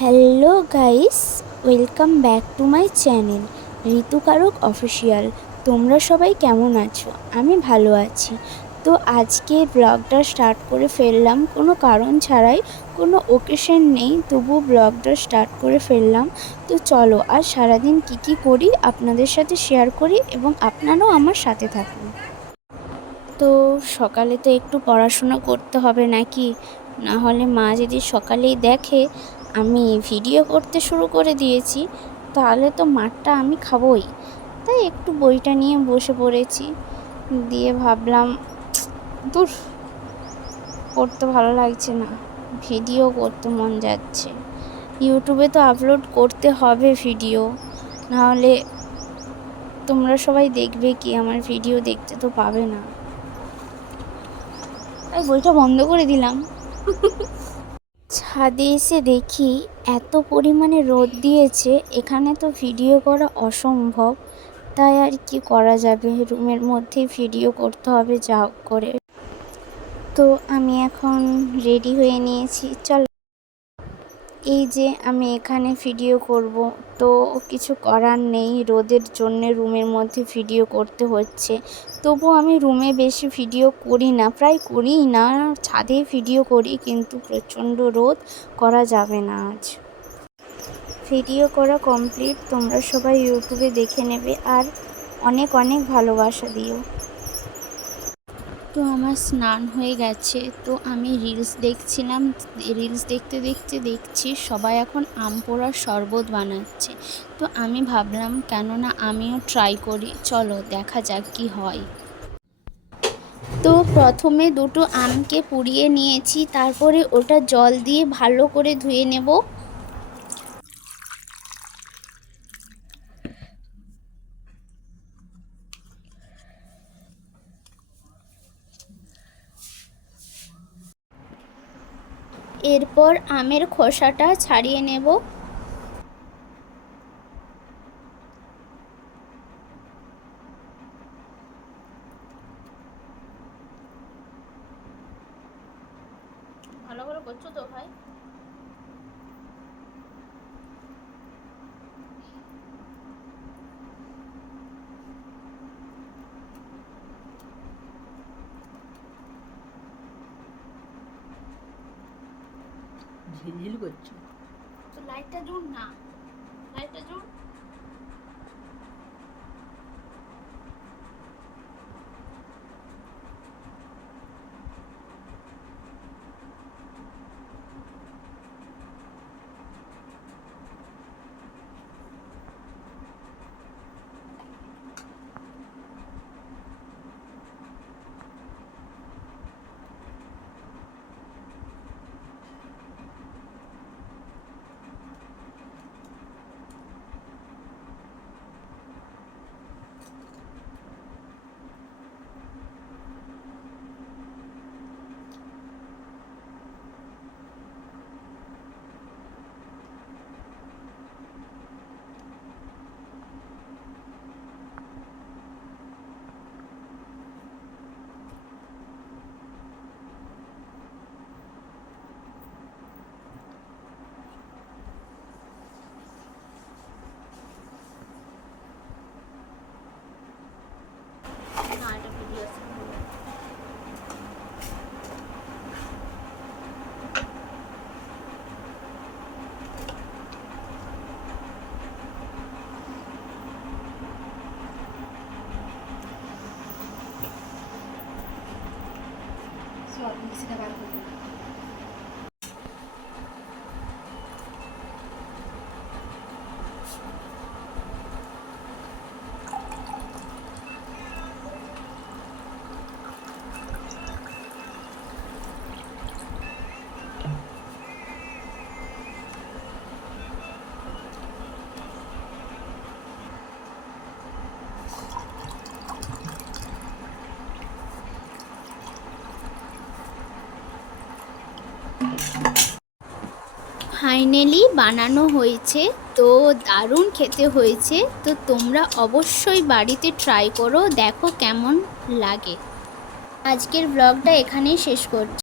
Hello guys, welcome back to my channel Ritu Karak official. তোমরা সবাই কেমন আছো? আমি ভালো আছি। তো আজকে ব্লগটা স্টার্ট করে ফেললাম কোনো কারণ ছাড়াই, কোনো ওকেশন নেই, তবু ব্লগটা স্টার্ট করে ফেললাম। তো চলো আর সারাদিন কি করি আপনাদের সাথে শেয়ার করি এবং আপনারাও আমার সাথে থাকুন। তো সকালে তো একটু পড়াশোনা করতে হবে নাকি, না হলে মা যদি সকালেই দেখে আমি ভিডিও করতে শুরু করে দিয়েছি তাহলে তো মারটা আমি খাবই। তাই একটু বইটা নিয়ে বসে পড়েছি, দিয়ে ভাবলাম দূর, পড়তে ভালো লাগছে না, ভিডিও করতে মন যাচ্ছে। ইউটিউবে তো আপলোড করতে হবে ভিডিও, নাহলে তোমরা সবাই দেখবে কি, আমার ভিডিও দেখতে তো পাবে না। তাই বইটা বন্ধ করে দিলাম। ছাদে এসে দেখি এত পরিমাণে রোদ দিয়েছে, এখানে তো ভিডিও করা অসম্ভব। তাই আর কি করা যাবে, রুমের মধ্যেই ভিডিও করতে হবে যা হোক করে। তো আমি এখন রেডি হয়ে নিয়েছি, চল এই যে আমি এখানে ভিডিও করব। তো কিছু করার নেই, রোদের জন্যে রুমের মধ্যে ভিডিও করতে হচ্ছে। তবু আমি রুমে বেশি ভিডিও করি না, প্রায় করিই না, ছাদে ভিডিও করি, কিন্তু প্রচণ্ড রোদ, করা যাবে না আজ। ভিডিও করা কমপ্লিট, তোমরা সবাই ইউটিউবে দেখে নেবে আর অনেক অনেক ভালোবাসা দিও। তো আমার স্নান হয়ে গেছে, তো আমি রিলস দেখছিলাম। রিলস দেখতে দেখতে দেখছি সবাই এখন আম পোড়ার শরবত বানাচ্ছে। তো আমি ভাবলাম কেননা আমিও ট্রাই করি, চলো দেখা যাক কি হয়। তো প্রথমে দুটো আমকে পুড়িয়ে নিয়েছি, তারপরে ওটা জল দিয়ে ভালো করে ধুয়ে নেব। এরপর আমের খোসাটা ছাড়িয়ে নেব। ভালো করে করছো তো ভাই? ঝিলঝিল করছে। তো লাইটটা জুন না, লাইটটা জুন। না, এটা ভিডিও আছে। ফাইনালি বানানো হয়েছে, তো দারুণ খেতে হয়েছে। তো তোমরা অবশ্যই বাড়িতে ট্রাই করো, দেখো কেমন লাগে। আজকের ব্লগটা এখানেই শেষ করছি।